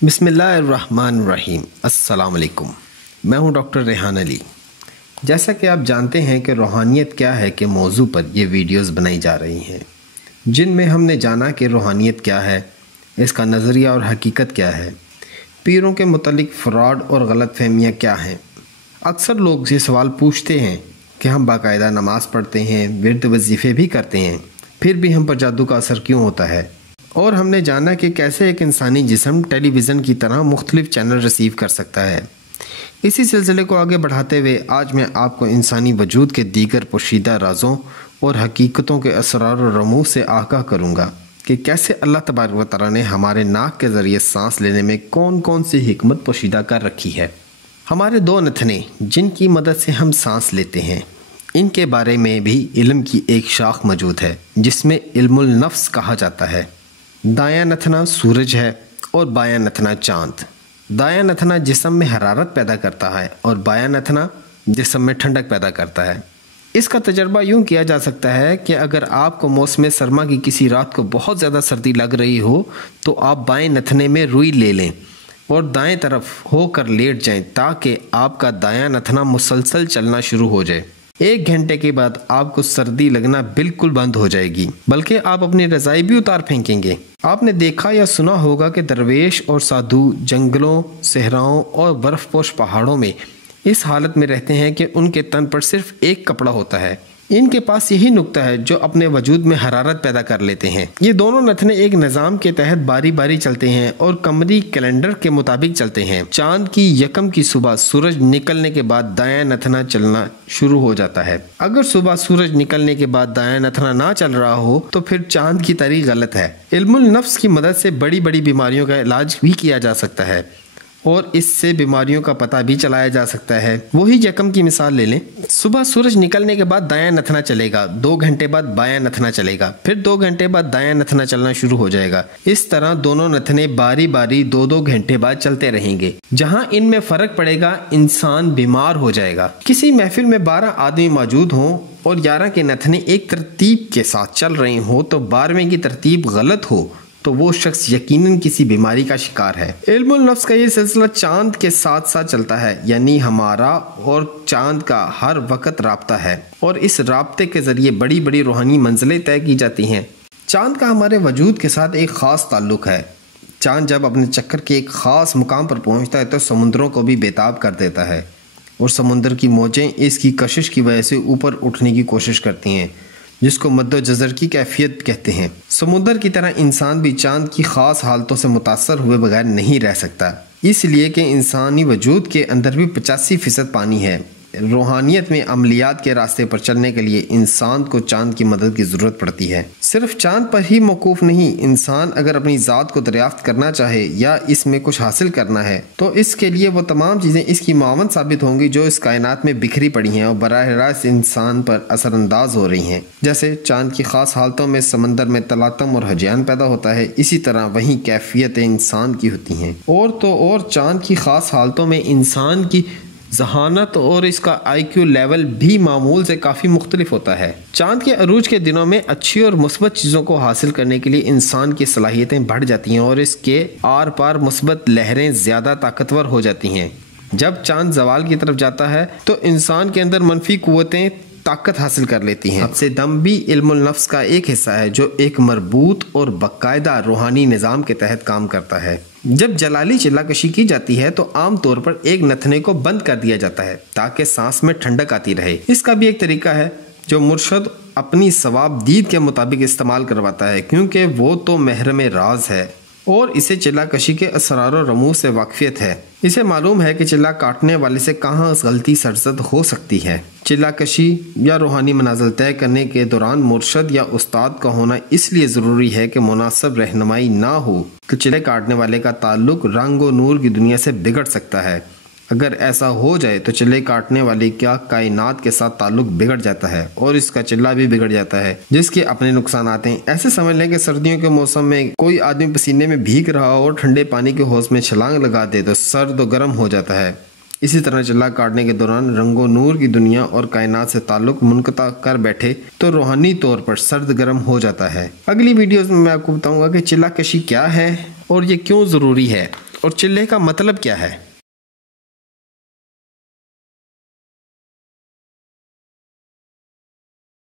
बिस्मिल्लाहिर्रहमानिर्रहीम। अस्सलाम वालेकुम। मैं हूं डॉक्टर रेहान अली। जैसा कि आप जानते हैं कि रूहानियत क्या है के मौजू पर ये वीडियोस बनाई जा रही हैं, जिनमें हमने जाना कि रूहानियत क्या है, इसका नज़रिया और हकीकत क्या है, पीरों के मुतल्लिक फ़्रॉड और गलत फहमियाँ क्या हैं। अक्सर लोग ये सवाल पूछते हैं कि हम बाकायदा नमाज़ पढ़ते हैं, विर्द वजीफ़े भी करते हैं, फिर भी हम पर जादू का असर क्यों होता है। और हमने जाना कि कैसे एक इंसानी जिस्म टेलीविज़न की तरह मुख्तलिफ चैनल रिसीव कर सकता है। इसी सिलसिले को आगे बढ़ाते हुए आज मैं आपको इंसानी वजूद के दीगर पोशीदा राज़ों और हकीकतों के असरार और रमूज़ से आगाह करूँगा कि कैसे अल्लाह तबारक व तआला ने हमारे नाक के ज़रिए सांस लेने में कौन कौन सी हिकमत पोशीदा कर रखी है। हमारे दो नथने जिनकी मदद से हम सांस लेते हैं, इनके बारे में भी इल्म की एक शाख मौजूद है जिसमें इल्मुल नफ्स कहा जाता है। दायां नथना सूरज है और बायां नथना चाँद। दायां नथना जिस्म में हरारत पैदा करता है और बायां नथना जिस्म में ठंडक पैदा करता है। इसका तजर्बा यूँ किया जा सकता है कि अगर आपको मौसम सरमा की किसी रात को बहुत ज़्यादा सर्दी लग रही हो तो आप बाएं नथने में रुई ले लें और दाएं तरफ होकर लेट जाएं ताकि आपका दायां नथना मुसलसल चलना शुरू हो जाए। 1 घंटे के बाद आपको सर्दी लगना बिल्कुल बंद हो जाएगी, बल्कि आप अपनी रज़ाई भी उतार फेंकेंगे। आपने देखा या सुना होगा कि दरवेश और साधु जंगलों, सहराओं और बर्फ़पोश पहाड़ों में इस हालत में रहते हैं कि उनके तन पर सिर्फ एक कपड़ा होता है। इनके पास यही नुक्ता है जो अपने वजूद में हरारत पैदा कर लेते हैं। ये दोनों नथने एक निज़ाम के तहत बारी बारी चलते हैं और कमरी कैलेंडर के मुताबिक चलते हैं। चांद की यकम की सुबह सूरज निकलने के बाद दायां नथना चलना शुरू हो जाता है। अगर सुबह सूरज निकलने के बाद दायां नथना ना चल रहा हो तो फिर चांद की तारीख गलत है। इल्मुल नफ्स की मदद से बड़ी बड़ी बीमारियों का इलाज भी किया जा सकता है और इससे बीमारियों का पता भी चलाया जा सकता है। वही यकम की मिसाल ले लें। सुबह सूरज निकलने के बाद दायां नथना चलेगा, 2 घंटे बाद बायां नथना चलेगा, फिर 2 घंटे बाद दायां नथना चलना शुरू हो जाएगा। इस तरह दोनों नथने बारी बारी 2-2 घंटे बाद चलते रहेंगे। जहां इनमें फर्क पड़ेगा, इंसान बीमार हो जाएगा। किसी महफिल में 12 आदमी मौजूद हों और 11 के नथने एक तरतीब के साथ चल रहे हों तो 12वें की तरतीब गलत हो तो वो शख्स यकीनन किसी बीमारी का शिकार है। इल्मुल नफ्स का ये सिलसिला चांद के साथ साथ चलता है, यानी हमारा और चांद का हर वक्त राब्ता है और इस राब्ते के जरिए बड़ी बड़ी रूहानी मंजिलें तय की जाती हैं। चांद का हमारे वजूद के साथ एक ख़ास ताल्लुक़ है। चांद जब अपने चक्कर के एक ख़ास मुकाम पर पहुँचता है तो समुद्रों को भी बेताब कर देता है और समुद्र की मौजें इसकी कशिश की वजह से ऊपर उठने की कोशिश करती हैं, जिसको मद्दो जज़र की कैफियत कहते हैं। समुद्र की तरह इंसान भी चांद की ख़ास हालतों से मुतासर हुए बगैर नहीं रह सकता, इसलिए कि इंसानी वजूद के अंदर भी 85% पानी है। रूहानियत में अमलियात के रास्ते पर चलने के लिए इंसान को चांद की मदद की ज़रूरत पड़ती है। सिर्फ चांद पर ही मौकूफ़ नहीं, इंसान अगर अपनी ज़ात को दरियाफ्त करना चाहे या इसमें कुछ हासिल करना है तो इसके लिए वो तमाम चीज़ें इसकी मावन साबित होंगी जो इस कायनात में बिखरी पड़ी हैं और बराह रास्त इंसान पर असरअंदाज हो रही हैं। जैसे चांद की ख़ास हालतों में समंदर में तलातम और हजयान पैदा होता है, इसी तरह वहीं कैफियत इंसान की होती हैं। और तो और चांद की ख़ास हालतों में इंसान की जहानत और इसका IQ लेवल भी मामूल से काफ़ी मुख्तलिफ होता है। चांद के अरूज के दिनों में अच्छी और मुस्बत चीज़ों को हासिल करने के लिए इंसान की सलाहियतें बढ़ जाती हैं और इसके आर पार मुस्बत लहरें ज़्यादा ताकतवर हो जाती हैं। जब चांद ज़वाल की तरफ जाता है तो इंसान के अंदर मनफी कुव्वतें ताकत हासिल कर लेती हैं। नफ्स दम भी इल्मुल नफ्स का एक हिस्सा है जो एक मरबूत और बाकायदा रूहानी निज़ाम के तहत काम करता है। जब जलाली चिल्लाकशी की जाती है तो आम तौर पर एक नथने को बंद कर दिया जाता है ताकि सांस में ठंडक आती रहे। इसका भी एक तरीका है जो मुर्शद अपनी सवाब दीद के मुताबिक इस्तेमाल करवाता है, क्योंकि वो तो महरम राज है और इसे चिल्लाकशी के असरार और रमूज़ से वाकफियत है। इसे मालूम है कि चिल्ला काटने वाले से कहाँ गलती सरजद हो सकती है। चिल्लाकशी या रूहानी मनाज़िल तय करने के दौरान मुर्शद या उस्ताद का होना इसलिए ज़रूरी है कि मुनासिब रहनुमाई ना हो तो चिल्ले काटने वाले का ताल्लुक़ रंग व नूर की दुनिया से बिगड़ सकता है। अगर ऐसा हो जाए तो चिल्ले काटने वाले का कायनात के साथ ताल्लुक बिगड़ जाता है और इसका चिल्ला भी बिगड़ जाता है, जिसके अपने नुकसान आते हैं। ऐसे समझ लें कि सर्दियों के मौसम में कोई आदमी पसीने में भीग रहा हो और ठंडे पानी के हौज में छलांग लगा दे तो सर्द और गर्म हो जाता है। इसी तरह चिल्ला काटने के दौरान रंगो नूर की दुनिया और कायनात से ताल्लुक मुनक़ता कर बैठे तो रूहानी तौर पर सर्द गर्म हो जाता है। अगली वीडियोस में मैं आपको बताऊंगा कि चिल्ला कशी क्या है और ये क्यों ज़रूरी है और चिल्ले का मतलब क्या है?